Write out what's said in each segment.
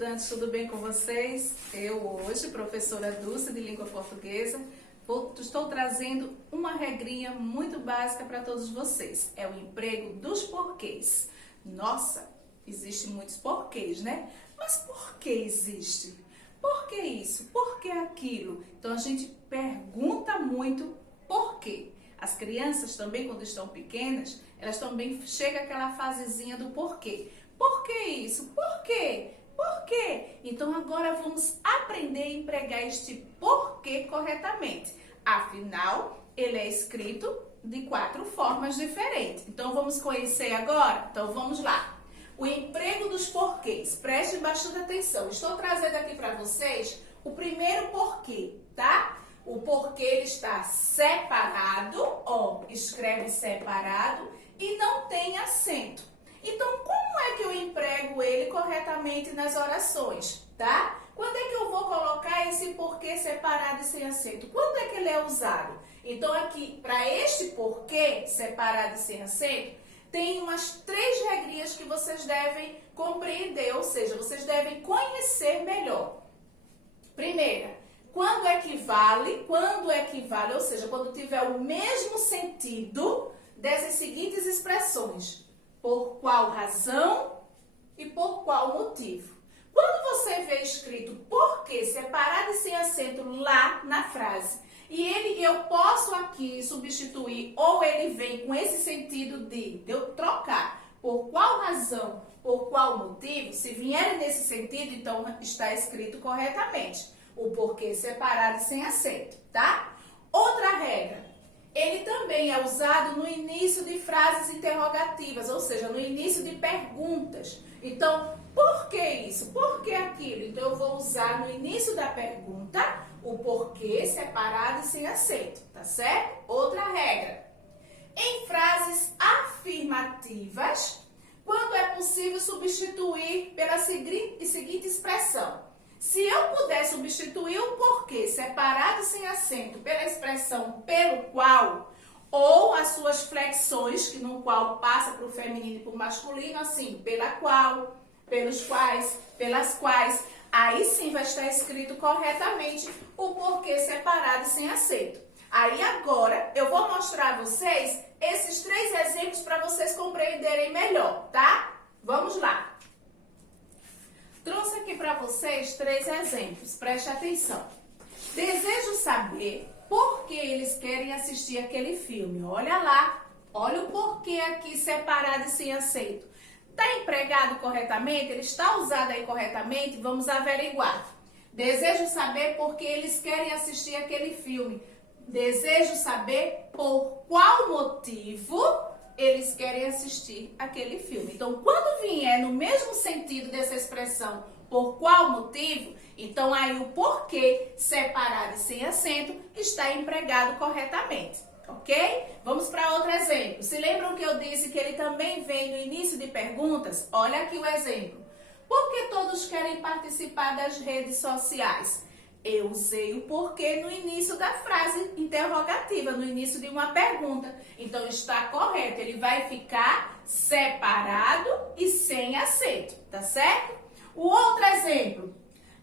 estudantes, tudo bem com vocês? Eu hoje, professora Dulce de Língua Portuguesa, estou trazendo uma regrinha muito básica para todos vocês. É o emprego dos porquês. Nossa, existem muitos porquês, né? Mas por que existe? Por que isso? Por que aquilo? Então a gente pergunta muito por quê. As crianças também, quando estão pequenas, elas também chegam àquela fasezinha do porquê. Por que isso? Por quê? Por quê? Então agora vamos aprender a empregar este porquê corretamente. Afinal, ele é escrito de 4 formas diferentes. Então vamos conhecer agora? Então vamos lá. O emprego dos porquês. Preste bastante atenção. Estou trazendo aqui para vocês o primeiro porquê, tá? O porquê ele está separado, ó, escreve separado e não tem acento. Então, como é que eu emprego ele corretamente nas orações, tá? Quando é que eu vou colocar esse porquê separado e sem acento? Quando é que ele é usado? Então, aqui, para este porquê separado e sem acento, tem umas 3 regrinhas que vocês devem compreender, ou seja, vocês devem conhecer melhor. Primeira, quando equivale, ou seja, quando tiver o mesmo sentido dessas seguintes expressões. Por qual razão e por qual motivo. Quando você vê escrito porquê separado e sem acento lá na frase, e eu posso aqui substituir, ou ele vem com esse sentido de eu trocar por qual razão, por qual motivo, se vier nesse sentido, então está escrito corretamente. O porquê separado e sem acento, tá? Outra regra. Ele também é usado no início de frases interrogativas, ou seja, no início de perguntas. Então, por que isso? Por que aquilo? Então, eu vou usar no início da pergunta o porquê separado e sem acento, tá certo? Outra regra. Em frases afirmativas, quando é possível substituir pela seguinte expressão. Se eu puder substituir o porquê separado sem acento pela expressão pelo qual, ou as suas flexões, que no qual passa para o feminino e para o masculino, assim, pela qual, pelos quais, pelas quais, aí sim vai estar escrito corretamente o porquê separado sem acento. Aí agora eu vou mostrar a vocês esses 3 exemplos para vocês compreenderem melhor, tá? Vamos lá. Trouxe aqui para vocês 3 exemplos, preste atenção. Desejo saber por que eles querem assistir aquele filme. Olha lá, olha o porquê aqui separado e sem acento. Está empregado corretamente? Ele está usado aí corretamente? Vamos averiguar. Desejo saber por que eles querem assistir aquele filme. Desejo saber por qual motivo eles querem assistir aquele filme. Então, quando vier no mesmo sentido dessa expressão, por qual motivo, então aí o porquê separado e sem acento está empregado corretamente, ok? Vamos para outro exemplo. Se lembram que eu disse que ele também vem no início de perguntas? Olha aqui o exemplo. Por que todos querem participar das redes sociais? Eu usei o porquê no início da frase interrogativa, no início de uma pergunta. Então, está correto. Ele vai ficar separado e sem acento, tá certo? O outro exemplo.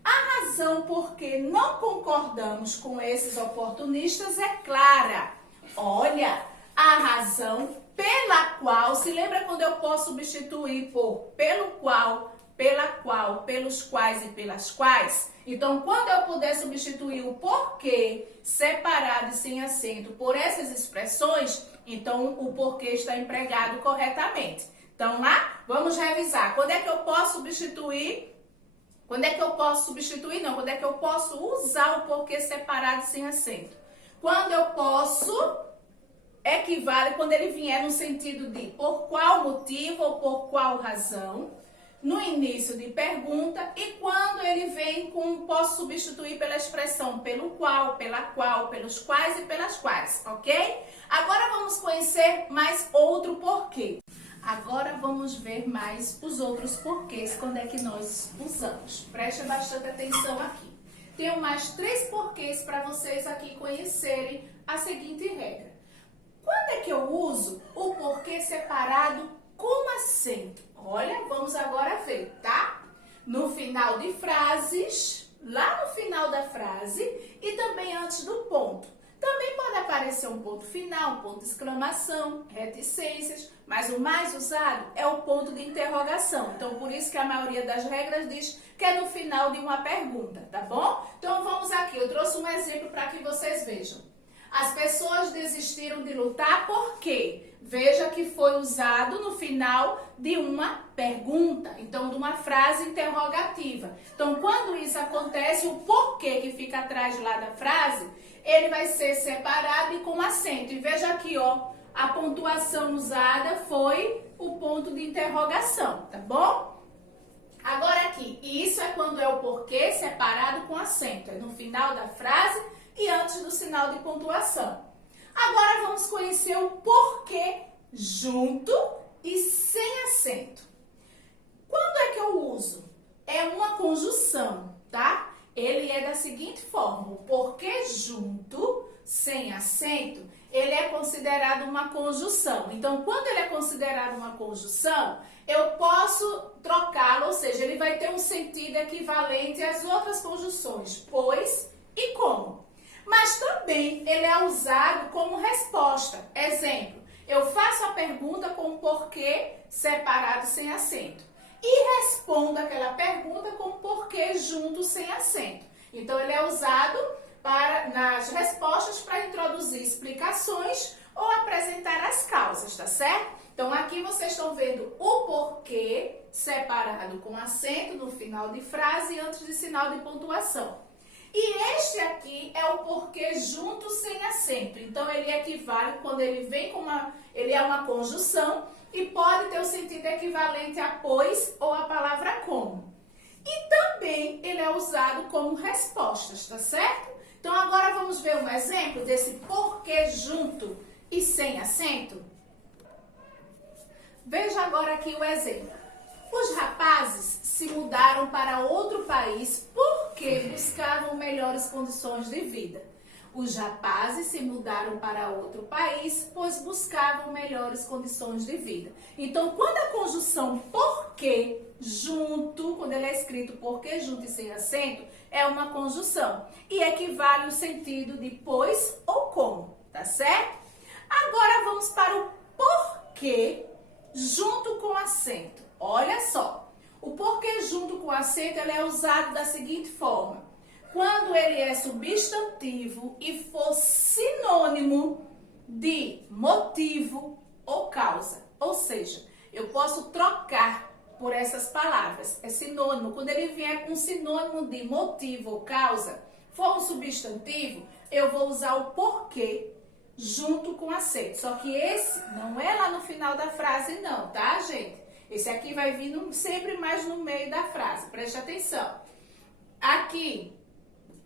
A razão por que não concordamos com esses oportunistas é clara. Olha, a razão pela qual, se lembra quando eu posso substituir por pelo qual, pela qual, pelos quais e pelas quais? Então, quando eu puder substituir o porquê separado e sem acento por essas expressões, então o porquê está empregado corretamente. Então, lá, vamos revisar. Quando é que eu posso substituir? Quando é que eu posso substituir? Não, quando é que eu posso usar o porquê separado e sem acento? Quando eu posso, equivale quando ele vier no sentido de por qual motivo ou por qual razão, no início de pergunta, e quando ele vem com posso substituir pela expressão pelo qual, pela qual, pelos quais e pelas quais, ok? Agora vamos conhecer mais outro porquê. Agora vamos ver mais os outros porquês, quando é que nós usamos. Preste bastante atenção aqui. Tenho mais 3 porquês para vocês aqui conhecerem a seguinte regra. Quando é que eu uso o porquê separado com acento? Olha, vamos agora ver, tá? no final de frases, lá no final da frase e também antes do ponto. Também pode aparecer um ponto final, um ponto de exclamação, reticências, mas o mais usado é o ponto de interrogação. Então, por isso que a maioria das regras diz que é no final de uma pergunta, tá bom? Então, vamos aqui. Eu trouxe um exemplo para que vocês vejam. As pessoas desistiram de lutar por quê? Veja que foi usado no final de uma pergunta, então de uma frase interrogativa. Então, quando isso acontece, o porquê que fica atrás lá da frase, ele vai ser separado e com acento. E veja aqui, ó, a pontuação usada foi o ponto de interrogação, tá bom? Agora aqui, isso é quando é o porquê separado com acento, é no final da frase e antes do sinal de pontuação. Agora vamos conhecer o porquê junto e sem acento. Quando é que eu uso? É uma conjunção, tá? Ele é da seguinte forma, o porquê junto, sem acento, ele é considerado uma conjunção. Então, quando ele é considerado uma conjunção, eu posso trocá-lo, ou seja, ele vai ter um sentido equivalente às outras conjunções, pois e como. Mas também ele é usado como resposta. Exemplo, eu faço a pergunta com o porquê separado sem acento. E respondo aquela pergunta com o porquê junto sem acento. Então, ele é usado nas respostas para introduzir explicações ou apresentar as causas, tá certo? Então, aqui vocês estão vendo o porquê separado com acento no final de frase e antes de sinal de pontuação. E este aqui é o porquê junto sem acento. Então, ele equivale quando ele vem com ele é uma conjunção e pode ter o sentido equivalente a pois ou a palavra como. E também ele é usado como respostas, tá certo? Então, agora vamos ver um exemplo desse porquê junto e sem acento. Veja agora aqui o exemplo. Os rapazes se mudaram para outro país porque buscavam melhores condições de vida. Os rapazes se mudaram para outro país, pois buscavam melhores condições de vida. Então, quando a conjunção porque junto, quando ele é escrito porque junto e sem acento, é uma conjunção. E equivale ao sentido de pois ou como, tá certo? Agora vamos para o porquê junto com acento. Olha só, o porquê junto com acento ele é usado da seguinte forma. Quando ele é substantivo e for sinônimo de motivo ou causa. Ou seja, eu posso trocar por essas palavras. É sinônimo. Quando ele vier com sinônimo de motivo ou causa, for um substantivo, eu vou usar o porquê junto com acento. Só que esse não é lá no final da frase não, tá, gente? Esse aqui vai vir sempre mais no meio da frase. Preste atenção. Aqui,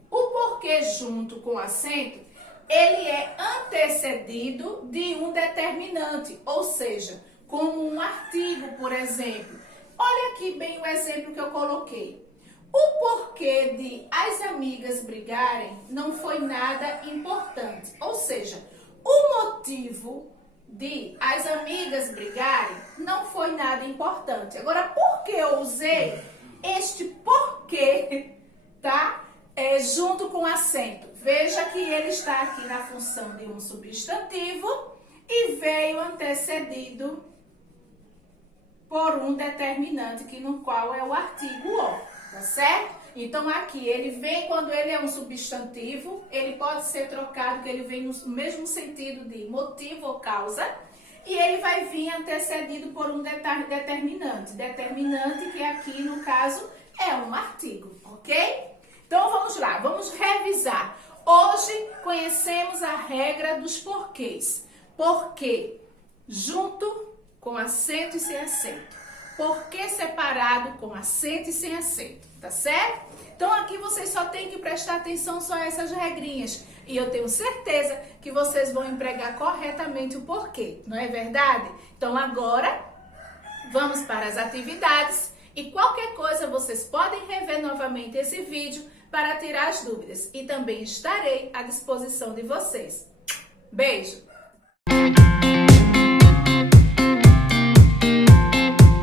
o porquê junto com acento, ele é antecedido de um determinante, ou seja, como um artigo, por exemplo. Olha aqui bem o exemplo que eu coloquei. O porquê de as amigas brigarem não foi nada importante, ou seja, o motivo de as amigas brigarem não foi nada importante. Agora, por que eu usei este porquê, tá? Junto com acento. Veja que ele está aqui na função de um substantivo e veio antecedido por um determinante que no qual é o artigo o, tá certo? Então aqui ele vem quando ele é um substantivo, ele pode ser trocado, que ele vem no mesmo sentido de motivo ou causa, e ele vai vir antecedido por um determinante. Determinante que aqui no caso é um artigo, ok? Então vamos lá, vamos revisar. Hoje conhecemos a regra dos porquês. Porquê junto com acento e sem acento. Porquê separado com acento e sem acento, tá certo? Então aqui vocês só têm que prestar atenção só a essas regrinhas. E eu tenho certeza que vocês vão empregar corretamente o porquê, não é verdade? Então agora vamos para as atividades e qualquer coisa vocês podem rever novamente esse vídeo para tirar as dúvidas. E também estarei à disposição de vocês. Beijo!